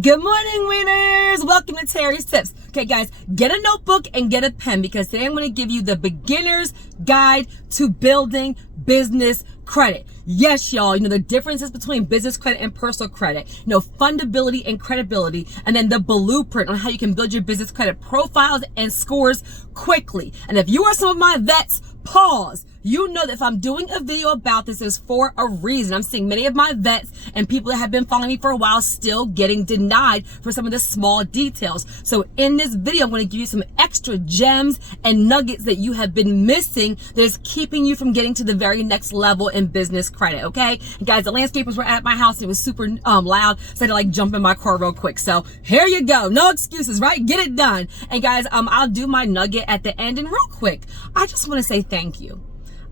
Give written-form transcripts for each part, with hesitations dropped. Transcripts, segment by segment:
Good morning, winners. Welcome to Terry's Tips. Okay, guys, get a notebook and get a pen because today I'm going to give you the beginner's guide to building business credit. Yes, y'all, the differences between business credit and personal credit, fundability and credibility, and then the blueprint on how you can build your business credit profiles and scores quickly. And if you are some of my vets, pause. You know that if I'm doing a video about this, it's for a reason. I'm seeing many of my vets and people that have been following me for a while still getting denied for some of the small details. So in this video, I'm going to give you some extra gems and nuggets that you have been missing that is keeping you from getting to the very next level in business credit, okay? And guys, the landscapers were at my house and it was super loud, so I had to jump in my car real quick. So here you go. No excuses, right? Get it done. And guys, I'll do my nugget at the end. And real quick, I just want to say thank you.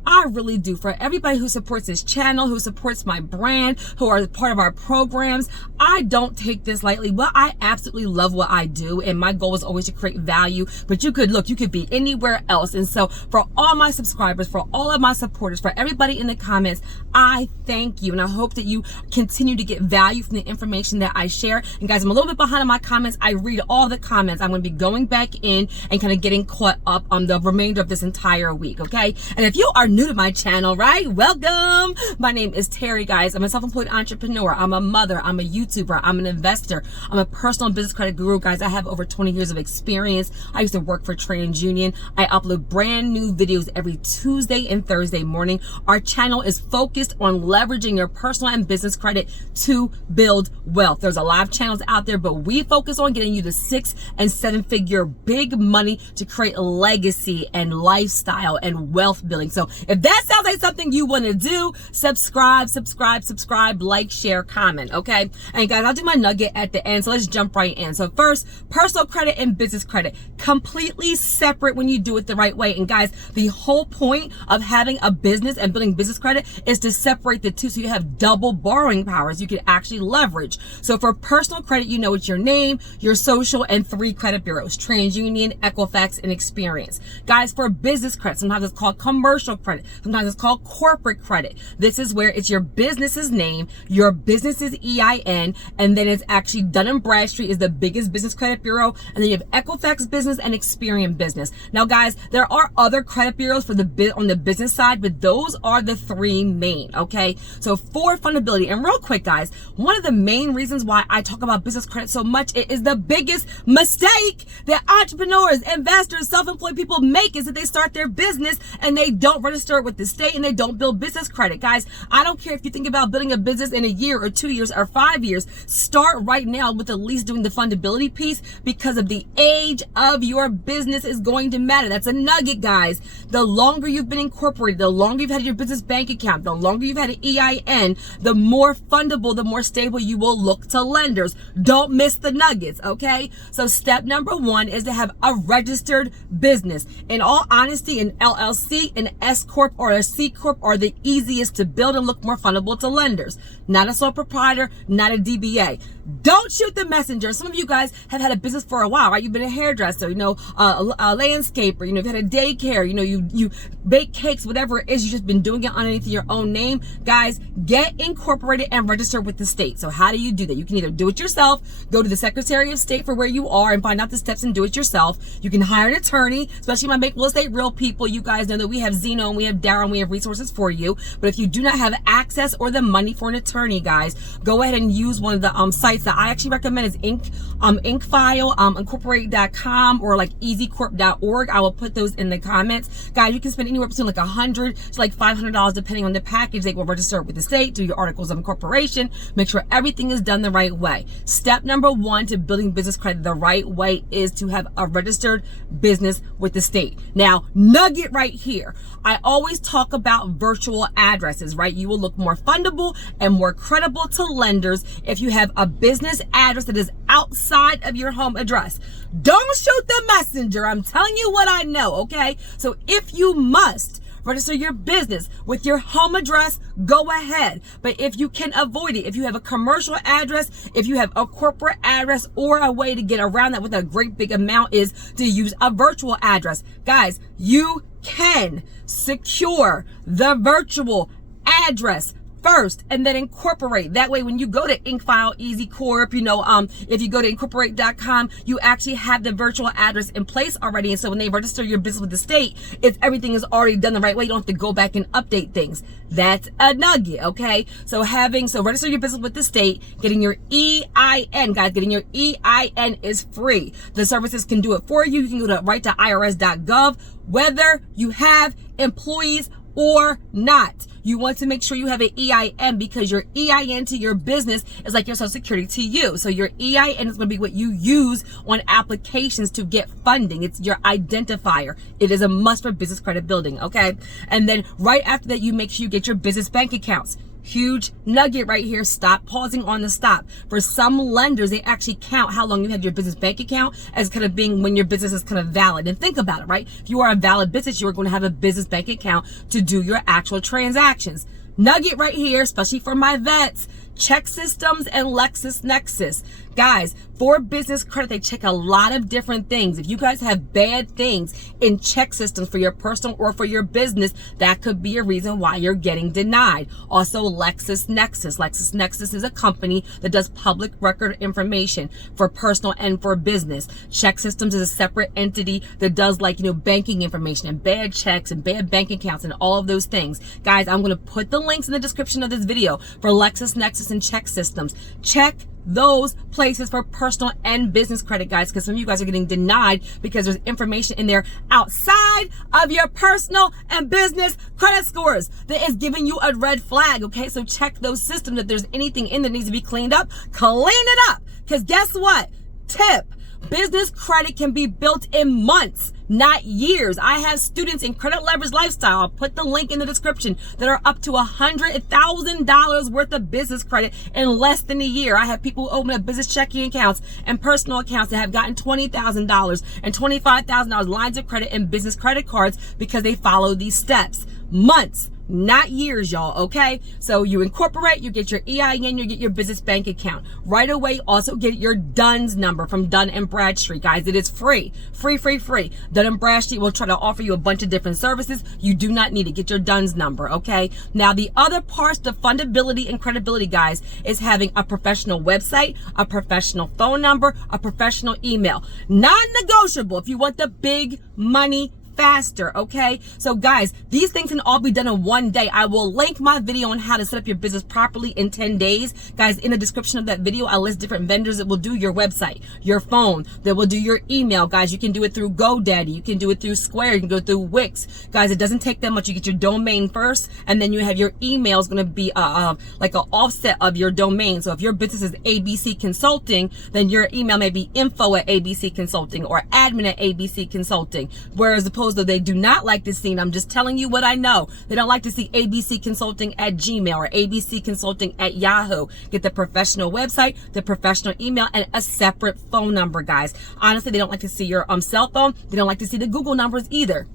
I really do. For everybody who supports this channel, who supports my brand, who are part of our programs. I don't take this lightly, but I absolutely love what I do. And my goal is always to create value, but you could be anywhere else. And so for all my subscribers, for all of my supporters, for everybody in the comments, I thank you. And I hope that you continue to get value from the information that I share. And guys, I'm a little bit behind on my comments. I read all the comments. I'm going to be going back in and kind of getting caught up on the remainder of this entire week. Okay. And if you are new to my channel, right? Welcome. My name is Terry, guys. I'm a self-employed entrepreneur. I'm a mother. I'm a YouTuber. I'm an investor. I'm a personal business credit guru, guys. I have over 20 years of experience. I used to work for TransUnion. I upload brand new videos every Tuesday and Thursday morning. Our channel is focused on leveraging your personal and business credit to build wealth. There's a lot of channels out there, but we focus on getting you the 6- and 7-figure big money to create legacy and lifestyle and wealth building. So if that sounds like something you want to do, subscribe, like, share, comment, okay? And guys, I'll do my nugget at the end, so let's jump right in. So first, personal credit and business credit, completely separate when you do it the right way. And guys, the whole point of having a business and building business credit is to separate the two so you have double borrowing powers you can actually leverage. So for personal credit, it's your name, your social, and 3 credit bureaus: TransUnion, Equifax, and Experience. Guys, for business credit, sometimes it's called commercial credit. Sometimes it's called corporate credit. This is where it's your business's name, your business's EIN, and then it's actually Dun & Bradstreet is the biggest business credit bureau, and then you have Equifax Business and Experian Business. Now, guys, there are other credit bureaus on the business side, but those are the 3 main, okay? So for fundability, and real quick, guys, one of the main reasons why I talk about business credit so much, it is the biggest mistake that entrepreneurs, investors, self-employed people make is that they start their business and they don't register with the state and they don't build business credit. Guys, I don't care if you think about building a business in a year or 2 years or 5 years. Start right now with at least doing the fundability piece, because of the age of your business is going to matter. That's a nugget, guys. The longer you've been incorporated, the longer you've had your business bank account, the longer you've had an EIN, the more fundable, the more stable you will look to lenders. Don't miss the nuggets, okay? So step number 1 is to have a registered business. In all honesty, an LLC, an S Corp, or a C Corp are the easiest to build and look more fundable to lenders. Not a sole proprietor, not a DBA. Don't shoot the messenger. Some of you guys have had a business for a while, right? You've been a hairdresser, a landscaper, you've had a daycare, you bake cakes, whatever it is, you've just been doing it underneath your own name. Guys, get incorporated and register with the state. So how do you do that? You can either do it yourself, go to the Secretary of State for where you are and find out the steps and do it yourself. You can hire an attorney, especially my Make Real Estate Real people. You guys know that we have Zeno and we have Darren, we have resources for you. But if you do not have access or the money for an attorney, guys, go ahead and use one of the sites that I actually recommend is Incfile, Incorporate.com, or EasyCorp.org. I will put those in the comments. Guys, you can spend anywhere between $100 to $500 depending on the package. They will register with the state, do your articles of incorporation, make sure everything is done the right way. Step number 1 to building business credit the right way is to have a registered business with the state. Now, nugget right here. I always talk about virtual addresses, right? You will look more fundable and more credible to lenders if you have a business address that is outside of your home address. Don't shoot the messenger. I'm telling you what I know, okay? So if you must register your business with your home address, go ahead. But if you can avoid it, if you have a commercial address, if you have a corporate address, or a way to get around that with a great big amount is to use a virtual address. Guys, you can secure the virtual address first and then incorporate. That way, when you go to InkFile Easy Corp, if you go to incorporate.com, you actually have the virtual address in place already. And so when they register your business with the state, if everything is already done the right way, you don't have to go back and update things. That's a nugget, okay? So register your business with the state, getting your EIN, guys, getting your EIN is free. The services can do it for you. You can go right to irs.gov, whether you have employees or not. You want to make sure you have an EIN because your EIN to your business is like your social security to you. So your EIN is going to be what you use on applications to get funding. It's your identifier. It is a must for business credit building, okay? And then right after that, you make sure you get your business bank accounts. Huge nugget right here. Stop pausing on the stop. For some lenders, they actually count how long you had your business bank account as kind of being when your business is kind of valid. And think about it, right? If you are a valid business, you are going to have a business bank account to do your actual transactions. Nugget right here, especially for my vets. Check systems and Lexisnexis. Guys, for business credit, they check a lot of different things. If you guys have bad things in check systems for your personal or for your business, that could be a reason why you're getting denied. Also, Lexisnexis. Lexisnexis is a company that does public record information for personal and for business. Check systems is a separate entity that does banking information and bad checks and bad bank accounts and all of those things. Guys, I'm going to put the links in the description of this video for Lexisnexis and check systems. Check those places for personal and business credit, guys, because some of you guys are getting denied because there's information in there outside of your personal and business credit scores that is giving you a red flag, okay? So check those systems. If there's anything in that needs to be cleaned up, clean it up, because guess what? Tip. Business credit can be built in months, not years. I have students in Credit Leverage Lifestyle, I'll put the link in the description, that are up to $100,000 worth of business credit in less than a year. I have people who open up business checking accounts and personal accounts that have gotten $20,000 and $25,000 lines of credit and business credit cards because they follow these steps. Months, not years, y'all, okay? So you incorporate, you get your EIN, you get your business bank account. Right away, also get your DUNS number from Dun & Bradstreet, guys. It is free. Free. Dun & Bradstreet will try to offer you a bunch of different services. You do not need it. Get your DUNS number, okay? Now, the other parts, the fundability and credibility, guys, is having a professional website, a professional phone number, a professional email. Non-negotiable if you want the big money faster, okay? So guys, these things can all be done in one day. I will link my video on how to set up your business properly in 10 days. Guys, in the description of that video, I list different vendors that will do your website, your phone, that will do your email. Guys, you can do it through GoDaddy. You can do it through Square. You can go through Wix. Guys, it doesn't take that much. You get your domain first, and then you have your email is going to be like an offset of your domain. So if your business is ABC Consulting, then your email may be info@ABC Consulting or admin@ABC Consulting. Whereas opposed to they do not like to see, and I'm just telling you what I know, they don't like to see ABC Consulting at Gmail or ABC Consulting at Yahoo. Get the professional website, the professional email, and a separate phone number, guys. Honestly, they don't like to see your cell phone. They don't like to see the Google numbers either.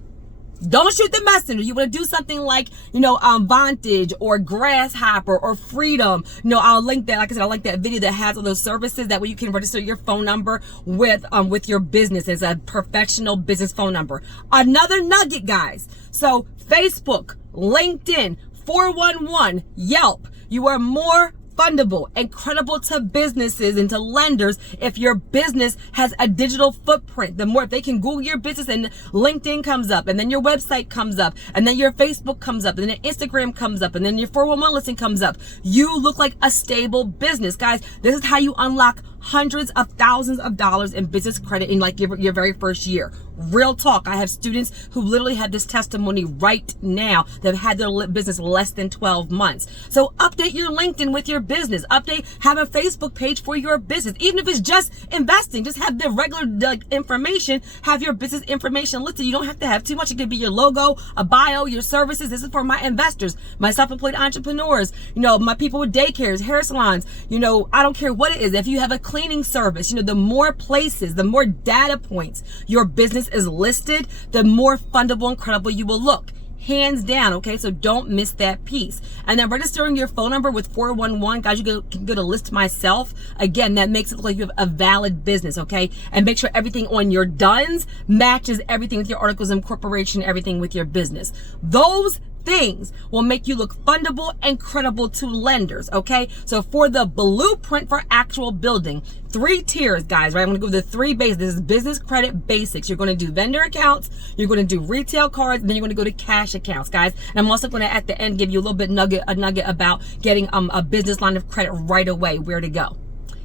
Don't shoot the messenger. You want to do something like, Vantage or Grasshopper or Freedom. I'll link that. Like I said, I like that video that has all those services. That way you can register your phone number with your business as a professional business phone number. Another nugget, guys. So Facebook, LinkedIn, 411, Yelp. You are more fundable and credible to businesses and to lenders if your business has a digital footprint. The more, if they can Google your business and LinkedIn comes up, and then your website comes up, and then your Facebook comes up, and then Instagram comes up, and then your 411 listing comes up, you look like a stable business. Guys, this is how you unlock hundreds of thousands of dollars in business credit in like your very first year. Real talk. I have students who literally have this testimony right now that have had their business less than 12 months. So update your LinkedIn with your business. Have a Facebook page for your business. Even if it's just investing, just have the regular information, have your business information listed. You don't have to have too much. It could be your logo, a bio, your services. This is for my investors, my self-employed entrepreneurs, my people with daycares, hair salons, I don't care what it is. If you have a cleaning service, the more places, the more data points your business is listed, the more fundable and credible you will look. Hands down, okay? So don't miss that piece. And then registering your phone number with 411, guys, you can go to List Myself. Again, that makes it look like you have a valid business, okay? And make sure everything on your DUNS matches everything with your articles of incorporation, everything with your business. Those things will make you look fundable and credible to lenders, okay? So for the blueprint for actual building, 3 tiers, guys, right? I'm gonna go the 3 basics. This is business credit basics. You're gonna do vendor accounts, you're gonna do retail cards, and then you're gonna go to cash accounts, guys. And I'm also gonna, at the end, give you a little bit a nugget about getting a business line of credit right away, where to go.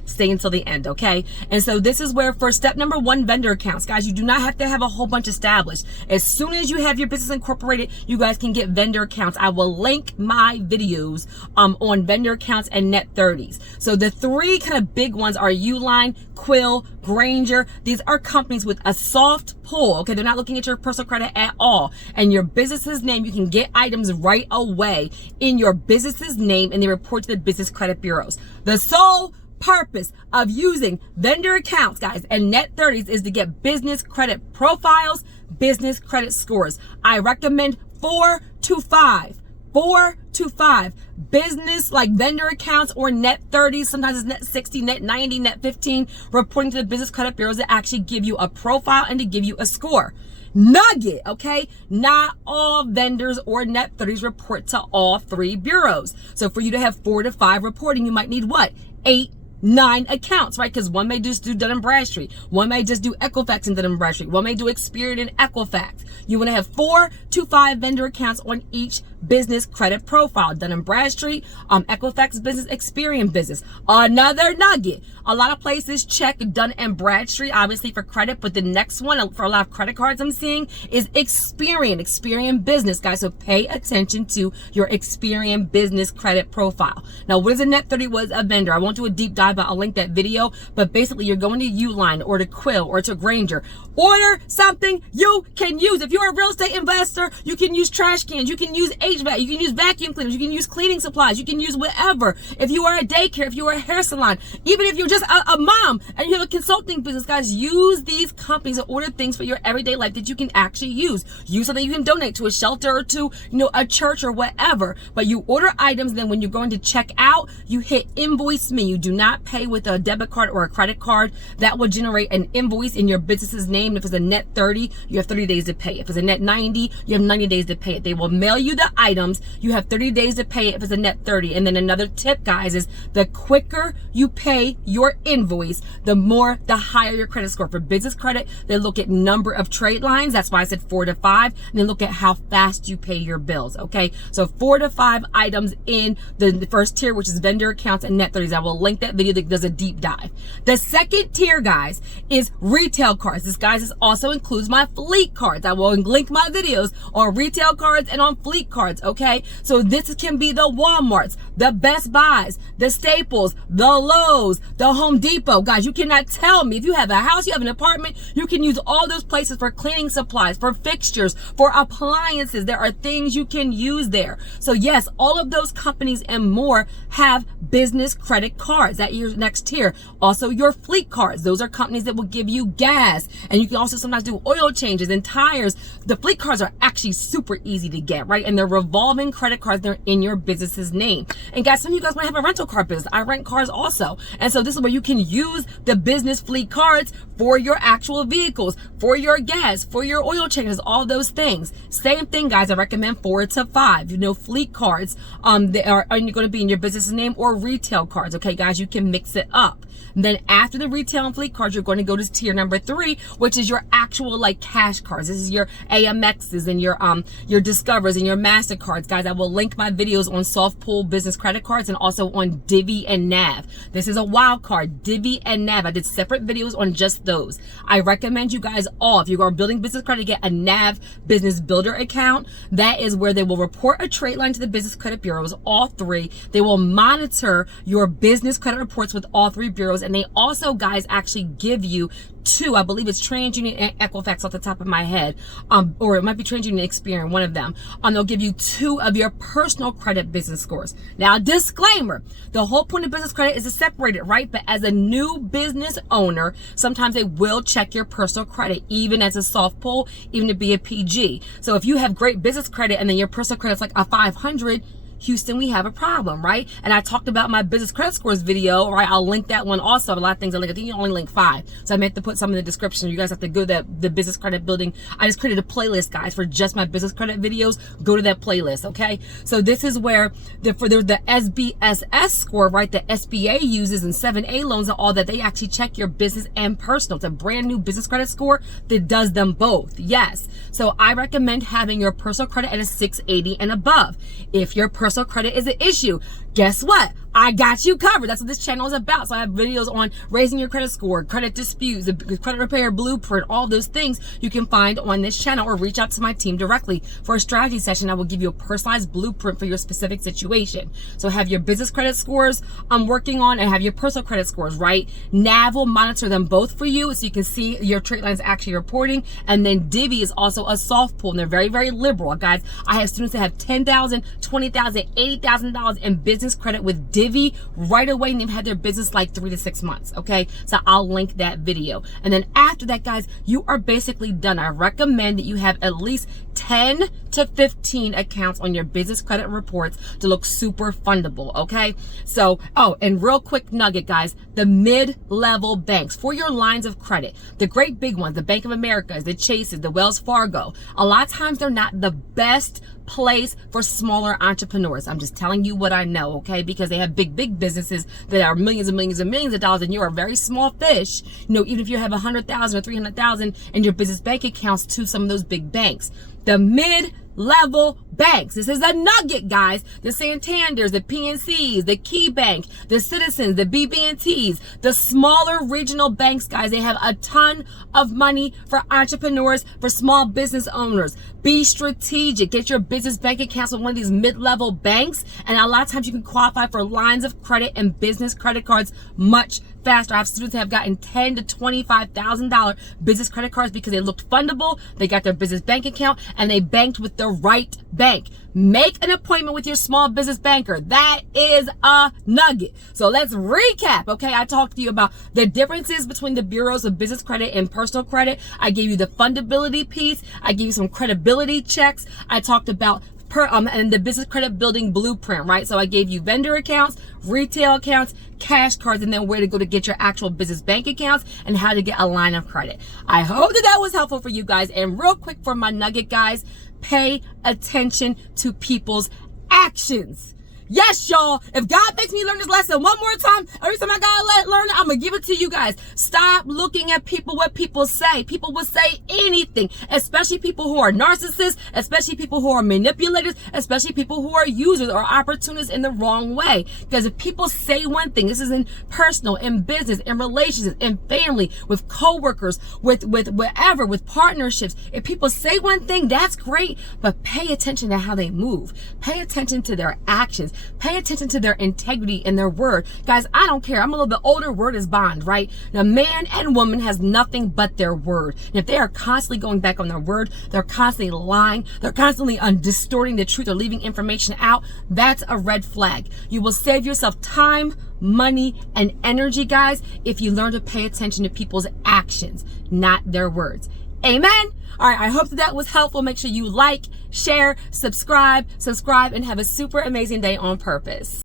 Stay until the end, okay? And so this is where, for step number 1, vendor accounts. Guys, you do not have to have a whole bunch established. As soon as you have your business incorporated, you guys can get vendor accounts. I will link my videos on vendor accounts and net 30s. So the 3 kind of big ones are Uline, Quill, Granger. These are companies with a soft pull, okay? They're not looking at your personal credit at all. And your business's name, you can get items right away in your business's name, and they report to the business credit bureaus. The sole purpose of using vendor accounts, guys, and net 30s is to get business credit profiles, business credit scores. I recommend 4 to 5. 4 to 5 business, like vendor accounts or net 30s. Sometimes it's net 60, net 90, net 15, reporting to the business credit bureaus that actually give you a profile and to give you a score. Nugget, okay? Not all vendors or net 30s report to all 3 bureaus. So for you to have 4 to 5 reporting, you might need what? 8, 9 accounts, right? Because one may just do Dun & Bradstreet. One may just do Equifax and Dun & Bradstreet. One may do Experian and Equifax. You want to have 4 to 5 vendor accounts on each business credit profile. Dun & Bradstreet, Equifax business, Experian business. Another nugget. A lot of places check Dun & Bradstreet, obviously, for credit, but the next one for a lot of credit cards I'm seeing is Experian business, guys. So pay attention to your Experian business credit profile. Now, what is a net 30? What is a vendor? I won't do a deep dive, but I'll link that video. But basically, you're going to Uline or to Quill or to Granger. Order something you can use. If you're a real estate investor, you can use trash cans, you can use HVAC, you can use vacuum cleaners, you can use cleaning supplies, you can use whatever. If you are a daycare, if you are a hair salon, even if you're just a mom and you have a consulting business, guys, use these companies to order things for your everyday life that you can actually use. Use something you can donate to a shelter or to, a church or whatever. But you order items, then when you're going to check out, you hit invoice me. You do not pay with a debit card or a credit card. That will generate an invoice in your business's name. If it's a net 30, you have 30 days to pay. If it's a net 90, you have 90 days to pay it. They will mail you the items. You have 30 days to pay it if it's a net 30. And then another tip, guys, is the quicker you pay your invoice, the higher your credit score. For business credit, they look at number of trade lines. That's why I said 4 to 5. And then look at how fast you pay your bills, okay? So 4 to 5 items in the first tier, which is vendor accounts and net 30s. I will link that video that does a deep dive. The second tier, guys, is retail cards. This, guys, also includes my fleet cards. I will link my videos on retail cards and on fleet cards, okay? So this can be the Walmarts, the Best Buys, the Staples, the Lowe's, the Home Depot. Guys, you cannot tell me. If you have a house, you have an apartment, you can use all those places for cleaning supplies, for fixtures, for appliances. There are things you can use there. So yes, all of those companies and more have business credit cards. That your next tier. Also your fleet cards. Those are companies that will give you gas. And you can also sometimes do oil changes and tires. The fleet cards are actually super easy to get, right? And they're revolving credit cards. They're in your business's name. And guys, some of you guys might have a rental car business. I rent cars also. And so this is where you can use the business fleet cards for your actual vehicles, for your gas, for your oil changes, all those things. Same thing, guys. I recommend 4 to 5. Fleet cards, they are going to be in your business's name, or retail cards. Okay, guys, you can mix it up. And then after the retail and fleet cards, you're going to go to tier number 3, which is your actual cash cards. This is your AMXs and your Discovers and your MasterCards. Guys, I will link my videos on soft pull business credit cards and also on Divvy and Nav. This is a wild card, Divvy and Nav. I did separate videos on just those. I recommend you guys all, if you are building business credit, get a Nav business builder account. That is where they will report a trade line to the business credit bureaus, all 3. They will monitor your business credit reports with all 3 bureaus. And they also, guys, actually give you 2, I believe it's TransUnion and Equifax off the top of my head, or it might be TransUnion and Experian, one of them. They'll give you 2 of your personal credit business scores. Now, disclaimer, the whole point of business credit is to separate it, right? But as a new business owner, sometimes they will check your personal credit, even as a soft pull, even to be a PG. So if you have great business credit and then your personal credit's like a 500, Houston, we have a problem, right? And I talked about my business credit scores video, right? I'll link that one also. A lot of things I link. I think you only link 5. So I meant to put some in the description. You guys have to go to the business credit building. I just created a playlist, guys, for just my business credit videos. Go to that playlist, okay? So this is where there's the SBSS score, right? The SBA uses and 7A loans and all that. They actually check your business and personal. It's a brand new business credit score that does them both. Yes. So I recommend having your personal credit at a 680 and above. If your personal credit is an issue, guess what? I got you covered. That's what this channel is about. So I have videos on raising your credit score, credit disputes, the credit repair blueprint, all those things you can find on this channel, or reach out to my team directly for a strategy session. I will give you a personalized blueprint for your specific situation. So have your business credit scores I'm working on and have your personal credit scores, right? Nav will monitor them both for you so you can see your trade lines actually reporting. And then Divvy is also a soft pool, and they're very, very liberal, guys. I have students that have $10,000, $20,000, $80,000 in business credit with Divvy right away, and they've had their business like 3 to 6 months. Okay, so I'll link that video. And then after that, guys, you are basically done. I recommend that you have at least 10 to 15 accounts on your business credit reports to look super fundable. Okay, so and real quick nugget, guys, the mid-level banks for your lines of credit, the great big ones, the Bank of America, the Chases, the Wells Fargo, a lot of times they're not the best place for smaller entrepreneurs. I'm just telling you what I know, okay? Because they have big businesses that are millions and millions and millions of dollars, and you are a very small fish. You know, even if you have 100,000 or 300,000 in your business bank accounts to some of those big banks. The mid-level banks. This is a nugget, guys. The Santanders, the PNCs, the Key Bank, the Citizens, the BB&Ts, the smaller regional banks, guys. They have a ton of money for entrepreneurs, for small business owners. Be strategic. Get your business bank accounts with one of these mid-level banks, and a lot of times you can qualify for lines of credit and business credit cards much faster. I have students that have gotten $10,000 to $25,000 business credit cards because they looked fundable, they got their business bank account, and they banked with the right bank. Make an appointment with your small business banker. That is a nugget. So let's recap, okay? I talked to you about the differences between the bureaus of business credit and personal credit. I gave you the fundability piece. I gave you some credibility checks. I talked about and the business credit building blueprint, right? So I gave you vendor accounts, retail accounts, cash cards, and then where to go to get your actual business bank accounts and how to get a line of credit. I hope that was helpful for you guys. And real quick for my nugget, guys, pay attention to people's actions. Yes, y'all. If God makes me learn this lesson one more time, every time I gotta learn it, I'm gonna give it to you guys. Stop looking at what people say. People will say anything, especially people who are narcissists, especially people who are manipulators, especially people who are users or opportunists in the wrong way. Because if people say one thing, this is in personal, in business, in relationships, in family, with coworkers, with whatever, with partnerships. If people say one thing, that's great, but pay attention to how they move. Pay attention to their actions. Pay attention to their integrity and their word. Guys, I don't care. I'm a little bit older. Word is bond, right? Now, man and woman has nothing but their word. And if they are constantly going back on their word, they're constantly lying, they're constantly distorting the truth or leaving information out, that's a red flag. You will save yourself time, money, and energy, guys, if you learn to pay attention to people's actions, not their words. Amen. All right, I hope that was helpful. Make sure you like, share, subscribe, and have a super amazing day on purpose.